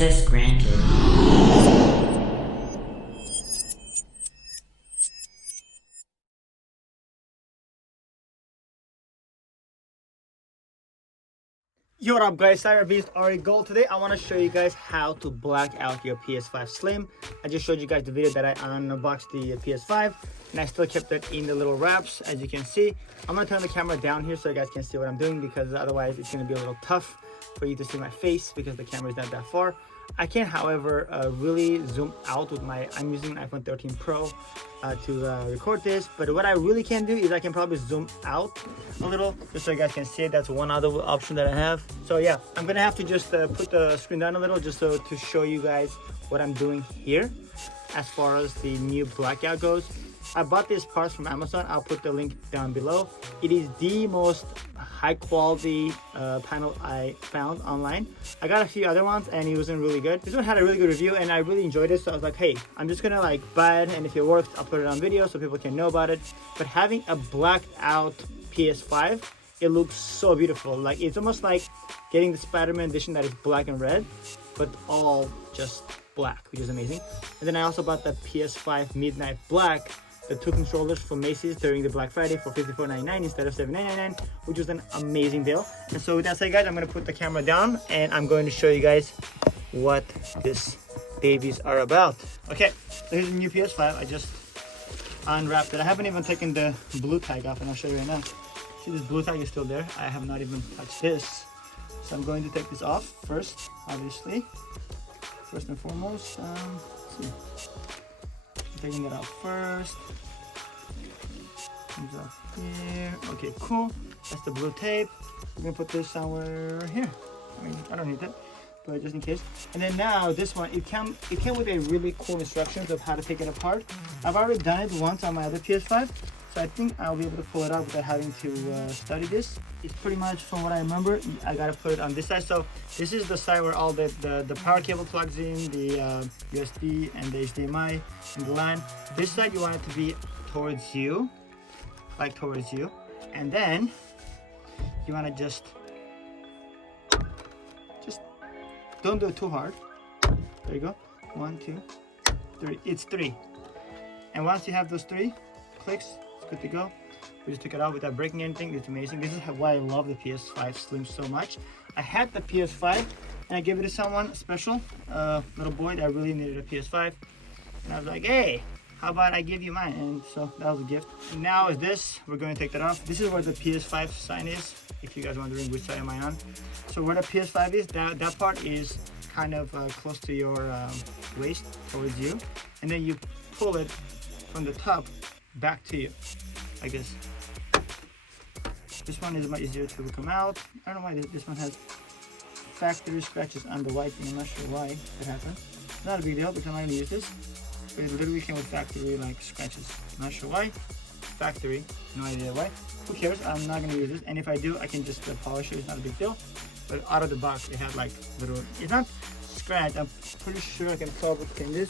Access granted. Yo, what up guys, CyberBeast already Gold. Today I want to show you guys how to black out your PS5 Slim. I just showed you guys the video that I unboxed the PS5 and I still kept it in the little wraps, as you can see. I'm going to turn the camera down here so you guys can see what I'm doing, because otherwise it's going to be a little tough for you to see my face because the camera is not that far. I can, however, really zoom out with I'm using an iPhone 13 Pro to record this, but what I really can do is I can probably zoom out a little just so you guys can see it. That's one other option that I have. So yeah, I'm gonna have to just put the screen down a little just so to show you guys what I'm doing here as far as the new blackout goes. I bought these parts from Amazon. I'll put the link down below. It is the most high quality panel I found online. I got a few other ones and it wasn't really good. This one had a really good review and I really enjoyed it, so I was like, hey, I'm just gonna buy it, and if it works I'll put it on video so people can know about it. But having a blacked out PS5, it looks so beautiful. It's almost like getting the Spider-Man edition that is black and red, but all just black, which is amazing. And then I also bought the PS5 Midnight Black, the two controllers from Macy's during the Black Friday for $54.99 instead of $79.99, which was an amazing deal. And so with that said, guys, I'm going to put the camera down and I'm going to show you guys what these babies are about. Okay, so here's the new PS5. I just unwrapped it. I haven't even taken the blue tag off, and I'll show you right now. See, this blue tag is still there. I have not even touched this. So I'm going to take this off first, obviously. First and foremost, let's see. Taking it out first. Comes up here. Okay, cool. That's the blue tape. We're gonna put this somewhere here. I don't need that, but just in case. And then now this one, it came with a really cool instructions of how to take it apart. I've already done it once on my other PS5, so I think I'll be able to pull it out without having to study this. It's pretty much, from what I remember, I gotta put it on this side. So this is the side where all the power cable plugs in, the USB and the HDMI and the LAN. This side you want it to be towards you, like towards you, and then you want to just don't do it too hard. There you go. 1, 2, 3. It's 3. And once you have those 3 clicks, it's good to go. We just took it out without breaking anything. It's amazing. This is why I love the PS5 Slim so much. I had the PS5 and I gave it to someone special, little boy that really needed a PS5, and I was like, hey, how about I give you mine? And so that was a gift. And now is this. We're going to take that off. This is where the PS5 sign is, if you guys are wondering which side am I on. So where the PS5 is, that part is kind of close to your waist, towards you, and then you pull it from the top back to you, I guess. This one is much easier to come out. I don't know why this one has factory scratches on the white. I'm not sure why it happened. Not a big deal because I'm not going to use this. But it literally came with factory scratches. Not sure why. Factory, no idea why. Who cares? I'm not going to use this. And if I do, I can just polish it. It's not a big deal. But out of the box, it had little. It's not scratch. I'm pretty sure I can solve it in this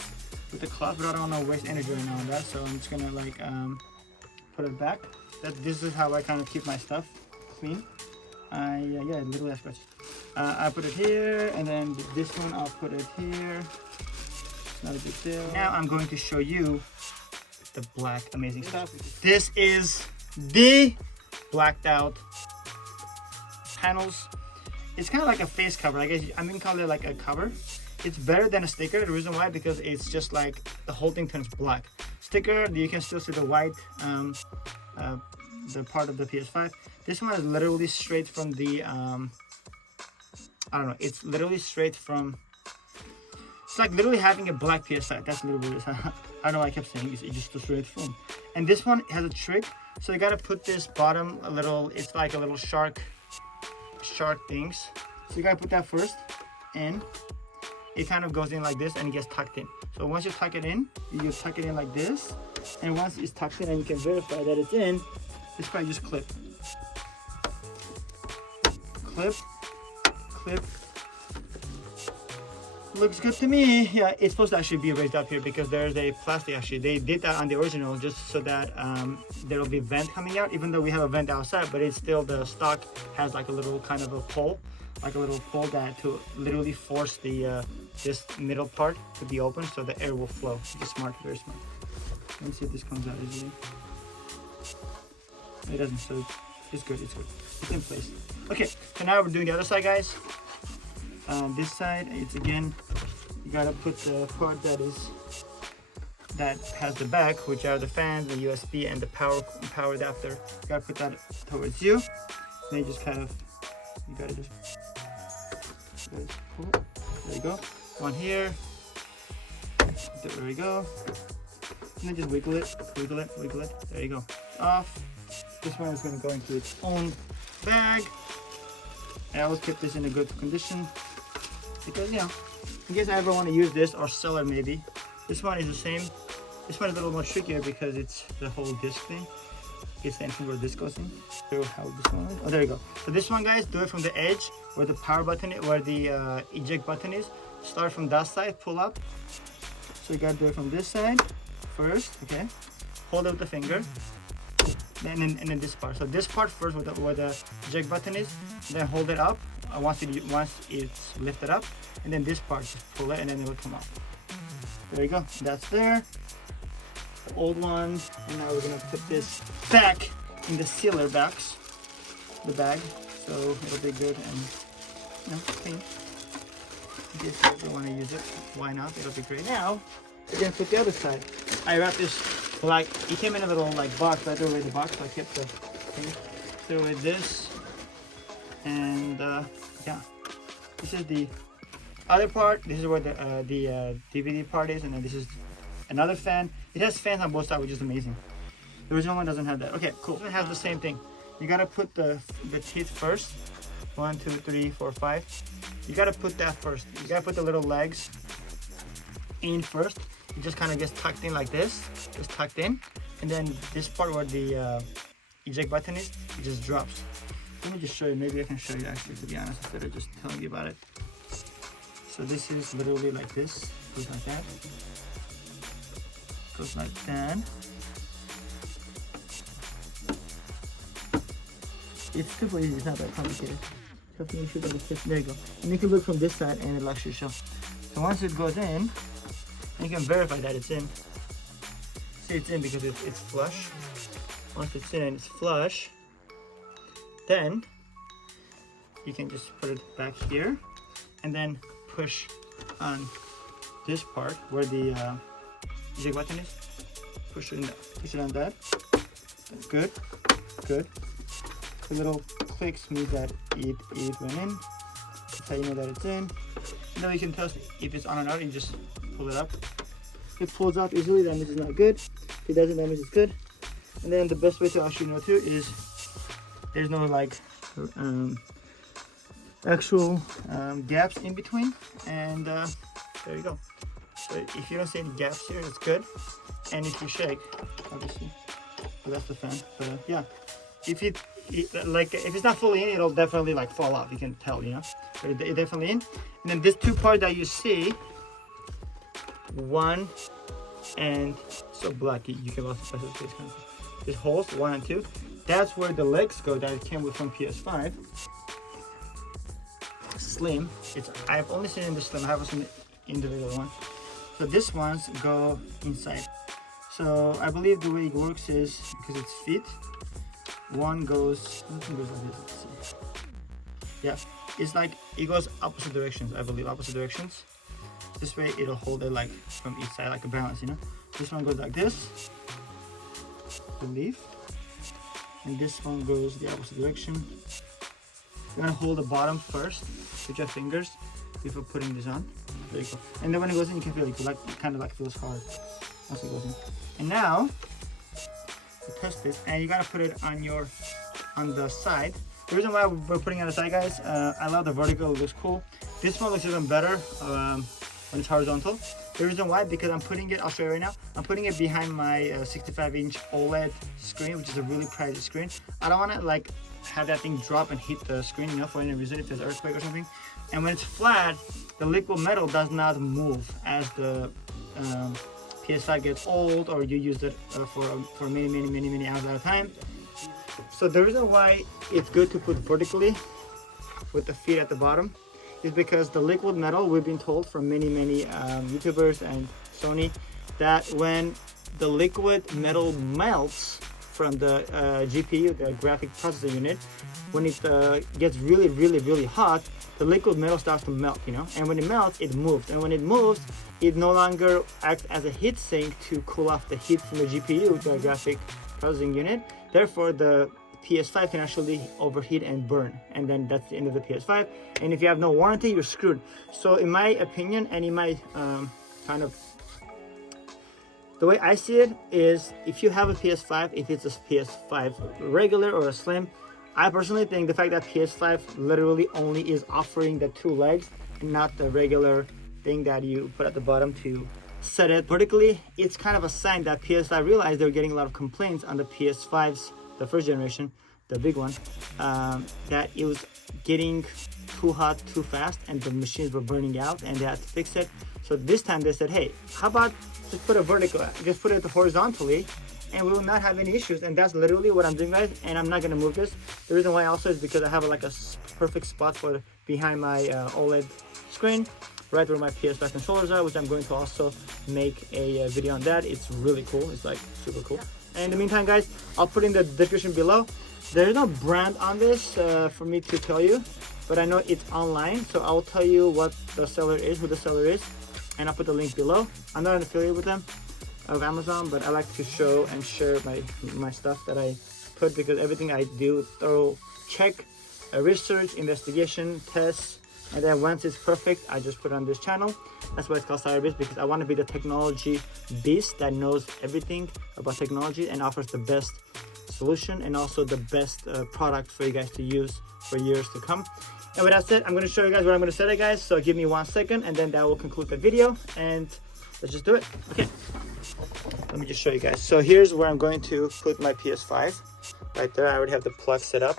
with the cloth, but I don't want to waste energy right now on that. So I'm just gonna put it back. This is how I kind of keep my stuff clean. Yeah, literally has scratches. I put it here, and then this one I'll put it here. Not a big deal. Now I'm going to show you the black amazing stuff. This is the blacked out panels. It's kind of like a face cover. I guess I'm gonna call it like a cover. It's better than a sticker. The reason why, because it's just like the whole thing turns black. Sticker, you can still see the white, the part of the PS5. This one is literally straight from the, I don't know, it's literally straight from, it's like literally having a black PS5. That's literally what it is. I don't know why I kept saying it's just straight from. And this one has a trick. So you gotta put this bottom a little, it's like a little shark things. So you gotta put that first in. It kind of goes in like this and it gets tucked in. So once you tuck it in, you tuck it in like this. And once it's tucked in and you can verify that it's in, this part just clip. Clip, clip. Looks good to me. Yeah, it's supposed to actually be raised up here because there's a plastic actually. They did that on the original just so that there will be vent coming out, even though we have a vent outside, but it's still, the stock has like a little kind of a pole, like a little pole that to literally force the this middle part to be open so the air will flow. It's smart, very smart. Let me see if this comes out easily. It doesn't, so it's good, it's good. It's in place. Okay, so now we're doing the other side, guys. This side, it's again, you gotta put the part that has the back, which are the fans, the USB, and the power adapter. You gotta put that towards you. Then you just kind of, you gotta just pull it. There you go. One here. There we go. And then just wiggle it, wiggle it, wiggle it. There you go. Off. This one is gonna go into its own bag. I always keep this in a good condition because, you know, in case I ever want to use this or sell it maybe. This one is the same. This one is a little more trickier because it's the whole disc thing. It's the entrance where this goes in. So how this one is. Oh, there you go. So this one, guys, do it from the edge where the power button is, where the eject button is. Start from that side, pull up. So you gotta do it from this side first, okay? Hold up the finger. And then this part. So this part first where the eject button is, then hold it up once it's lifted up, and then this part just pull it and then it will come out. There you go. That's there. The old one. And now we're gonna put this back in the sealer box, the bag, so it'll be good and, you know, clean. In case you ever want to use it, why not? It'll be great. Now we're gonna put the other side. I wrapped this like it came in a little like box. I threw away the box. So I kept the thing. Threw away this, and yeah, this is the other part. This is where the DVD part is, and then this is another fan. It has fans on both sides, which is amazing. The original one doesn't have that. Okay, cool. It has the same thing. You gotta put the teeth first. 1, 2, 3, 4, 5. You gotta put that first. You gotta put the little legs in first. It just kind of gets tucked in like this, just tucked in, and then this part where the eject button is, it just drops. Let me just show you. Maybe I can show you actually, to be honest, instead of just telling you about it. So this is literally like this. Goes like that. Goes like that. It's super easy. It's not that complicated. Just make sure that it fits. There you go. And you can look from this side, and it'll actually show. So once it goes in, you can verify that it's in. See, it's in because it's flush. Once it's in and it's flush, then you can just put it back here and then push on this part where the eject button is. Push it on that. That's good. Good. The little clicks means that it went in. That's how you know that it's in. And then you can tell if it's on or not. You just pull it up. If it pulls up easily, that means it's not good. If it doesn't, that means it's good. And then the best way to actually know too is there's no like actual gaps in between. And there you go. So if you don't see any gaps here, it's good. And if you shake, obviously, so that's the fan. But yeah, if it's not fully in, it'll definitely like fall off. You can tell, you know. But it's definitely in. And then these two parts that you see. One and so black, you can also press this kind of these holes 1 and 2. That's where the legs go that came with from PS5 Slim. I've only seen it in the Slim. I haven't seen it in the regular one. So these ones go inside. So I believe the way it works is because it's fit. One goes like this. Let's see. Yeah, it's like it goes opposite directions. I believe opposite directions. This way it'll hold it like from each side, like a balance, you know. This one goes like this, I believe, and this one goes the opposite direction. You're gonna hold the bottom first with your fingers before putting this on. There you go. And then when it goes in, you can feel it kind of like feels hard once it goes in. And now to test this, and you gotta put it on the side. The reason why we're putting it on the side, guys, I love the vertical. It looks cool. This one looks even better when it's horizontal. The reason why, because I'm putting it, I'll show you right now, I'm putting it behind my 65-inch OLED screen, which is a really pricey screen. I don't want to like have that thing drop and hit the screen, you know, for any reason, if there's an earthquake or something. And when it's flat, the liquid metal does not move as the PS5 gets old or you use it for many hours at a time. So the reason why it's good to put vertically with the feet at the bottom is because the liquid metal, we've been told from many YouTubers and Sony, that when the liquid metal melts from the GPU, the graphic processor unit, when it gets really hot, the liquid metal starts to melt, you know, and when it melts, it moves, and when it moves, it no longer acts as a heat sink to cool off the heat from the GPU, the graphic processing unit. Therefore, the PS5 can actually overheat and burn, and then that's the end of the PS5. And if you have no warranty, you're screwed. So in my opinion, and in my kind of the way I see it, is if you have a PS5, if it's a PS5 regular or a slim, I personally think the fact that PS5 literally only is offering the 2 legs and not the regular thing that you put at the bottom to set it vertically, it's kind of a sign that PS5 realized they were getting a lot of complaints on the PS5s, the first generation, the big one, that it was getting too hot too fast and the machines were burning out and they had to fix it. So this time they said, hey, how about just put it horizontally and we will not have any issues. And that's literally what I'm doing, guys, and I'm not going to move this. The reason why also is because I have like a perfect spot for behind my OLED screen, right where my PS5 controllers are, which I'm going to also make a video on that. It's really cool. It's like super cool. And in the meantime, guys, I'll put in the description below. There is no brand on this for me to tell you, but I know it's online, so I'll tell you what the seller is, who the seller is, and I'll put the link below. I'm not an affiliate with them, of Amazon, but I like to show and share my stuff that I put, because everything I do thorough check, research, investigation, tests, and then once it's perfect, I just put it on this channel. That's why it's called CyberBeast, because I want to be the technology beast that knows everything about technology and offers the best solution and also the best product for you guys to use for years to come. And with that said, I'm going to show you guys where I'm going to set it, guys. So give me 1 second, and then that will conclude the video. And let's just do it. Okay. Let me just show you guys. So here's where I'm going to put my PS5. Right there, I already have the plug set up.